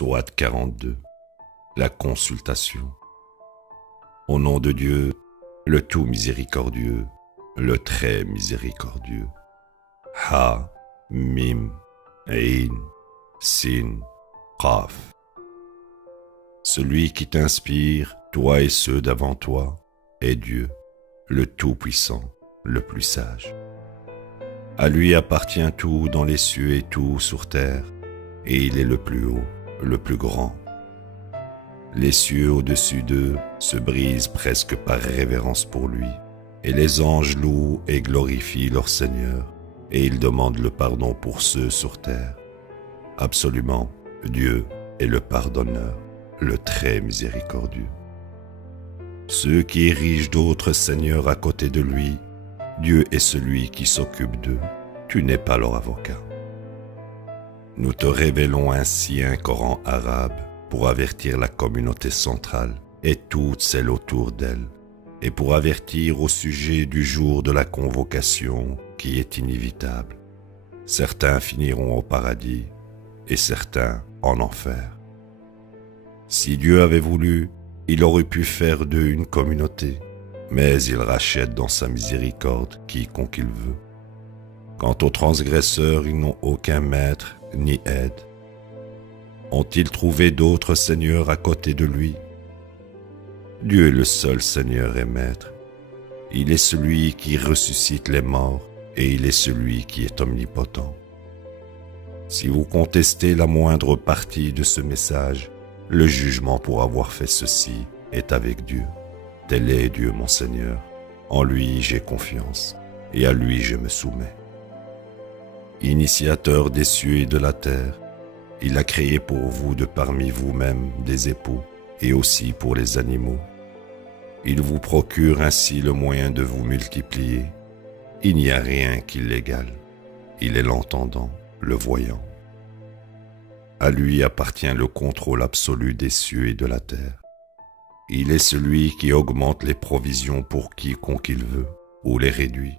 Sourate 42. La consultation. Au nom de Dieu, le tout miséricordieux, le très miséricordieux. Ha, Mim, Ain, Sin, Qaf. Celui qui t'inspire, toi et ceux d'avant toi, est Dieu, le Tout-Puissant, le plus sage. À lui appartient tout dans les cieux et tout sur terre, et il est le plus haut, le plus grand. Les cieux au-dessus d'eux se brisent presque par révérence pour lui, et les anges louent et glorifient leur Seigneur, et ils demandent le pardon pour ceux sur terre. Absolument, Dieu est le pardonneur, le très miséricordieux. Ceux qui érigent d'autres seigneurs à côté de lui, Dieu est celui qui s'occupe d'eux, tu n'es pas leur avocat. Nous te révélons ainsi un Coran arabe pour avertir la communauté centrale et toutes celles autour d'elle, et pour avertir au sujet du jour de la convocation qui est inévitable. Certains finiront au paradis et certains en enfer. Si Dieu avait voulu, il aurait pu faire d'eux une communauté, mais il rachète dans sa miséricorde quiconque il veut. Quant aux transgresseurs, ils n'ont aucun maître ni aide. Ont-ils trouvé d'autres seigneurs à côté de lui? Dieu est le seul Seigneur et Maître. Il est celui qui ressuscite les morts et il est celui qui est omnipotent. Si vous contestez la moindre partie de ce message, le jugement pour avoir fait ceci est avec Dieu. Tel est Dieu mon Seigneur. En lui j'ai confiance et à lui je me soumets. Initiateur des cieux et de la terre, il a créé pour vous de parmi vous-même des époux et aussi pour les animaux. Il vous procure ainsi le moyen de vous multiplier. Il n'y a rien qui l'égale. Il est l'entendant, le voyant. À lui appartient le contrôle absolu des cieux et de la terre. Il est celui qui augmente les provisions pour quiconque il veut ou les réduit.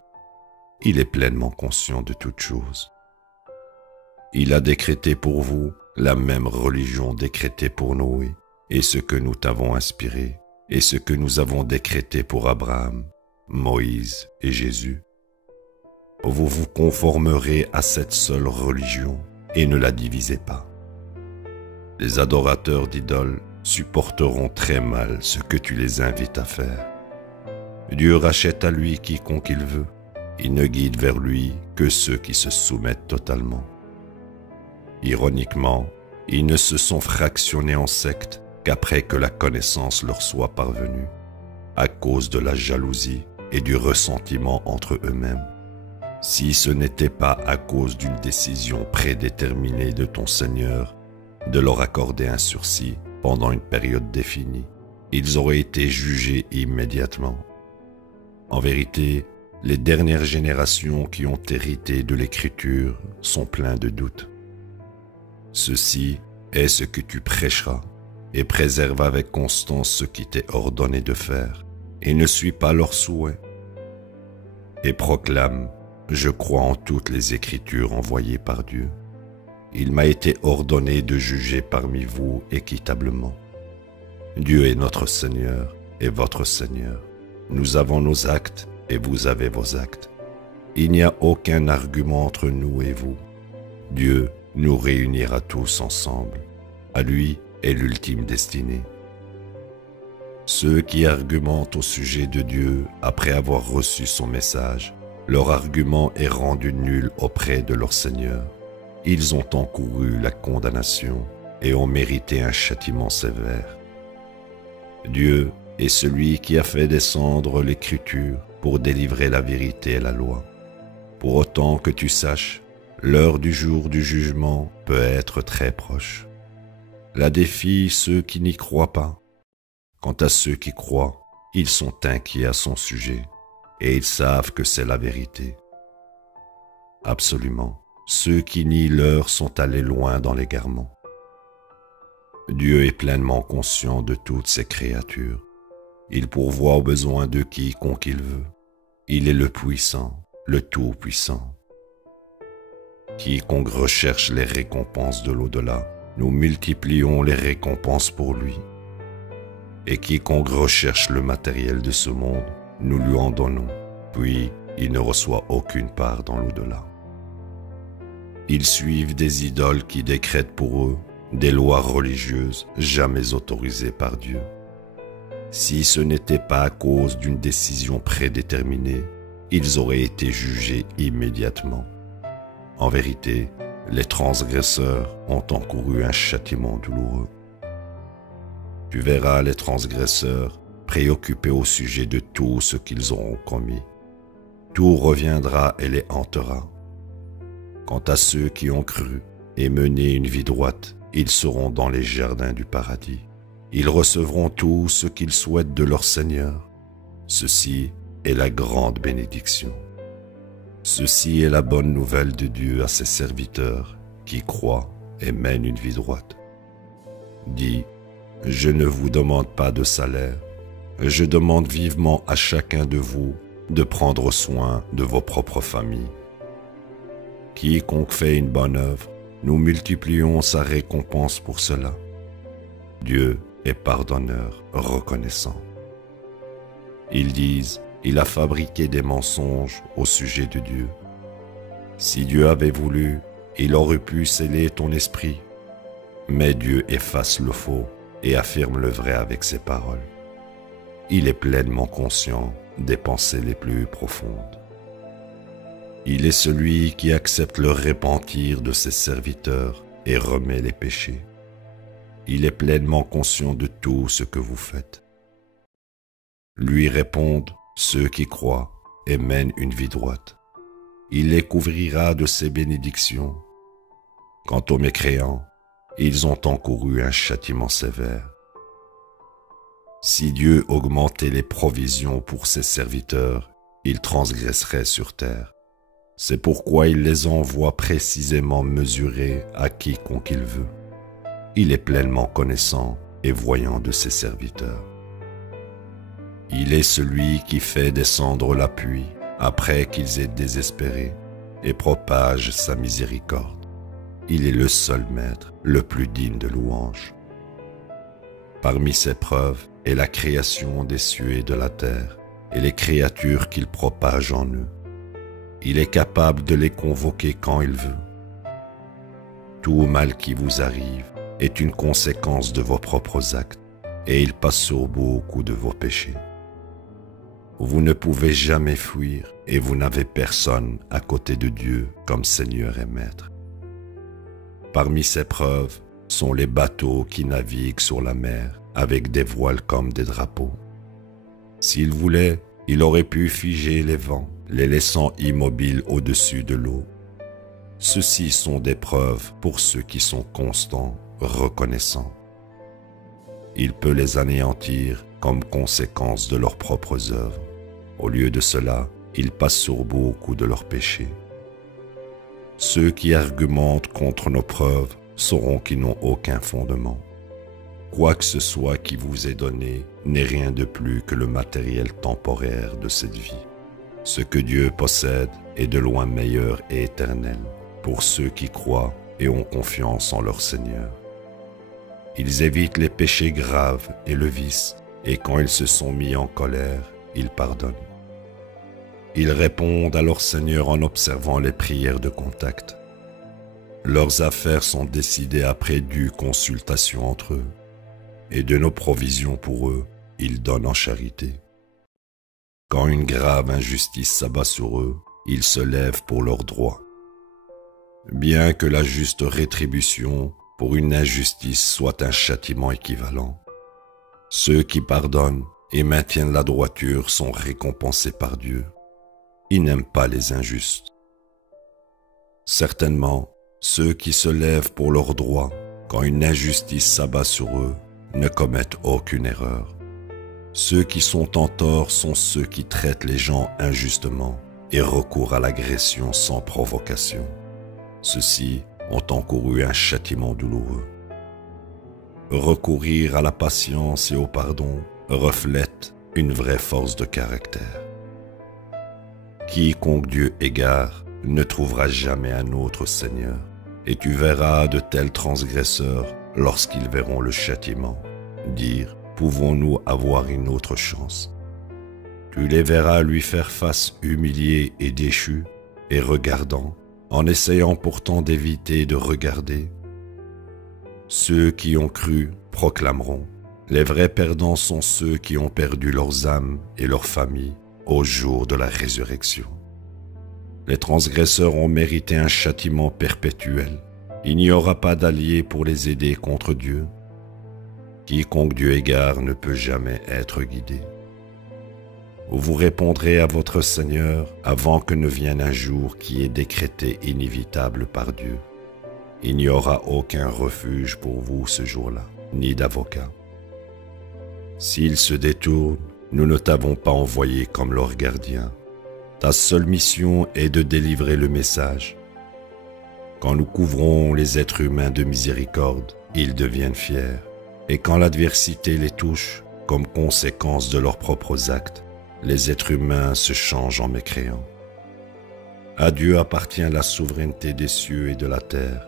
Il est pleinement conscient de toutes choses. Il a décrété pour vous la même religion décrétée pour Noé, et ce que nous t'avons inspiré, et ce que nous avons décrété pour Abraham, Moïse et Jésus. Vous vous conformerez à cette seule religion et ne la divisez pas. Les adorateurs d'idoles supporteront très mal ce que tu les invites à faire. Dieu rachète à lui quiconque il veut. Il ne guide vers lui que ceux qui se soumettent totalement. Ironiquement, ils ne se sont fractionnés en sectes qu'après que la connaissance leur soit parvenue, à cause de la jalousie et du ressentiment entre eux-mêmes. Si ce n'était pas à cause d'une décision prédéterminée de ton Seigneur de leur accorder un sursis pendant une période définie, ils auraient été jugés immédiatement. En vérité, les dernières générations qui ont hérité de l'Écriture sont pleins de doutes. Ceci est ce que tu prêcheras, et préserve avec constance ce qui t'est ordonné de faire, et ne suis pas leurs souhaits. Et proclame, je crois en toutes les Écritures envoyées par Dieu. Il m'a été ordonné de juger parmi vous équitablement. Dieu est notre Seigneur et votre Seigneur. Nous avons nos actes et vous avez vos actes. Il n'y a aucun argument entre nous et vous. Dieu nous réunira tous ensemble. À lui est l'ultime destinée. Ceux qui argumentent au sujet de Dieu après avoir reçu son message, leur argument est rendu nul auprès de leur Seigneur. Ils ont encouru la condamnation et ont mérité un châtiment sévère. Dieu est celui qui a fait descendre l'Écriture pour délivrer la vérité et la loi. Pour autant que tu saches, l'heure du jour du jugement peut être très proche. La défie ceux qui n'y croient pas. Quant à ceux qui croient, ils sont inquiets à son sujet et ils savent que c'est la vérité. Absolument, ceux qui nient l'heure sont allés loin dans l'égarement. Dieu est pleinement conscient de toutes ses créatures. Il pourvoit aux besoins de quiconque il veut. Il est le puissant, le tout-puissant. Quiconque recherche les récompenses de l'au-delà nous multiplions les récompenses pour lui. Et quiconque recherche le matériel de ce monde, nous lui en donnons, puis il ne reçoit aucune part dans l'au-delà. Ils suivent des idoles qui décrètent pour eux des lois religieuses jamais autorisées par Dieu. Si ce n'était pas à cause d'une décision prédéterminée, ils auraient été jugés immédiatement. En vérité, les transgresseurs ont encouru un châtiment douloureux. Tu verras les transgresseurs préoccupés au sujet de tout ce qu'ils auront commis. Tout reviendra et les hantera. Quant à ceux qui ont cru et mené une vie droite, ils seront dans les jardins du paradis. Ils recevront tout ce qu'ils souhaitent de leur Seigneur. Ceci est la grande bénédiction. Ceci est la bonne nouvelle de Dieu à ses serviteurs qui croient et mènent une vie droite. Dis, je ne vous demande pas de salaire, je demande vivement à chacun de vous de prendre soin de vos propres familles. Quiconque fait une bonne œuvre, nous multiplions sa récompense pour cela. Dieu est pardonneur, reconnaissant. Ils disent, il a fabriqué des mensonges au sujet de Dieu. Si Dieu avait voulu, il aurait pu sceller ton esprit. Mais Dieu efface le faux et affirme le vrai avec ses paroles. Il est pleinement conscient des pensées les plus profondes. Il est celui qui accepte le repentir de ses serviteurs et remet les péchés. Il est pleinement conscient de tout ce que vous faites. Lui répondent ceux qui croient et mènent une vie droite. Il les couvrira de ses bénédictions. Quant aux mécréants, ils ont encouru un châtiment sévère. Si Dieu augmentait les provisions pour ses serviteurs, ils transgresseraient sur terre. C'est pourquoi il les envoie précisément mesurer à quiconque il veut. Il est pleinement connaissant et voyant de ses serviteurs. Il est celui qui fait descendre la pluie après qu'ils aient désespéré et propage sa miséricorde. Il est le seul maître, le plus digne de louange. Parmi ses preuves est la création des cieux et de la terre et les créatures qu'il propage en eux. Il est capable de les convoquer quand il veut. Tout mal qui vous arrive est une conséquence de vos propres actes et il passe sur beaucoup de vos péchés. Vous ne pouvez jamais fuir et vous n'avez personne à côté de Dieu comme Seigneur et Maître. Parmi ces preuves sont les bateaux qui naviguent sur la mer avec des voiles comme des drapeaux. S'il voulait, il aurait pu figer les vents, les laissant immobiles au-dessus de l'eau. Ceux-ci sont des preuves pour ceux qui sont constants, reconnaissants. Il peut les anéantir comme conséquence de leurs propres œuvres. Au lieu de cela, il passe sur beaucoup de leurs péchés. Ceux qui argumentent contre nos preuves sauront qu'ils n'ont aucun fondement. Quoi que ce soit qui vous est donné n'est rien de plus que le matériel temporaire de cette vie. Ce que Dieu possède est de loin meilleur et éternel pour ceux qui croient et ont confiance en leur Seigneur. Ils évitent les péchés graves et le vice, et quand ils se sont mis en colère, ils pardonnent. Ils répondent à leur Seigneur en observant les prières de contact. Leurs affaires sont décidées après due consultation entre eux, et de nos provisions pour eux, ils donnent en charité. Quand une grave injustice s'abat sur eux, ils se lèvent pour leurs droits. Bien que la juste rétribution pour une injustice soit un châtiment équivalent, ceux qui pardonnent et maintiennent la droiture sont récompensés par Dieu. Il n'aime pas les injustes. Certainement, ceux qui se lèvent pour leurs droits, quand une injustice s'abat sur eux, ne commettent aucune erreur. Ceux qui sont en tort sont ceux qui traitent les gens injustement et recourent à l'agression sans provocation. Ceux-ci ont encouru un châtiment douloureux. Recourir à la patience et au pardon reflète une vraie force de caractère. Quiconque Dieu égare ne trouvera jamais un autre Seigneur. Et tu verras de tels transgresseurs, lorsqu'ils verront le châtiment, dire, pouvons-nous avoir une autre chance? Tu les verras lui faire face humiliés et déchus, et regardant, en essayant pourtant d'éviter de regarder. Ceux qui ont cru proclameront, les vrais perdants sont ceux qui ont perdu leurs âmes et leurs familles au jour de la résurrection. Les transgresseurs ont mérité un châtiment perpétuel. Il n'y aura pas d'alliés pour les aider contre Dieu. Quiconque Dieu égare ne peut jamais être guidé. Vous répondrez à votre Seigneur avant que ne vienne un jour qui est décrété inévitable par Dieu. Il n'y aura aucun refuge pour vous ce jour-là, ni d'avocat. S'ils se détournent, nous ne t'avons pas envoyé comme leur gardien. Ta seule mission est de délivrer le message. Quand nous couvrons les êtres humains de miséricorde, ils deviennent fiers. Et quand l'adversité les touche, comme conséquence de leurs propres actes, les êtres humains se changent en mécréants. À Dieu appartient la souveraineté des cieux et de la terre.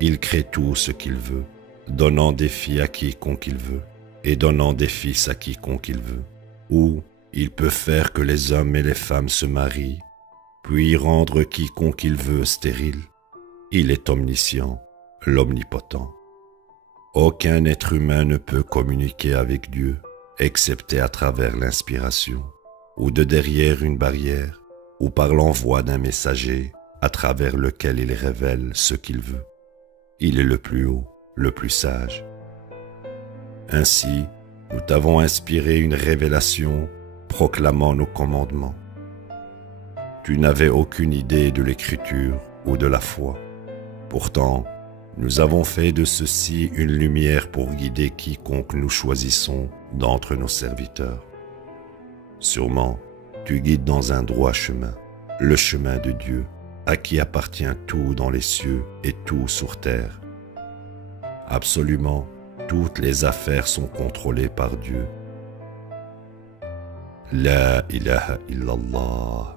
Il crée tout ce qu'il veut, donnant des filles à quiconque il veut, et donnant des fils à quiconque il veut. Ou il peut faire que les hommes et les femmes se marient, puis rendre quiconque il veut stérile. Il est omniscient, l'omnipotent. Aucun être humain ne peut communiquer avec Dieu, excepté à travers l'inspiration, ou de derrière une barrière, ou par l'envoi d'un messager, à travers lequel il révèle ce qu'il veut. Il est le plus haut, le plus sage. Ainsi, nous t'avons inspiré une révélation proclamant nos commandements. Tu n'avais aucune idée de l'écriture ou de la foi. Pourtant, nous avons fait de ceci une lumière pour guider quiconque nous choisissons d'entre nos serviteurs. Sûrement, tu guides dans un droit chemin, le chemin de Dieu, à qui appartient tout dans les cieux et tout sur terre. Absolument, toutes les affaires sont contrôlées par Dieu. La ilaha illallah.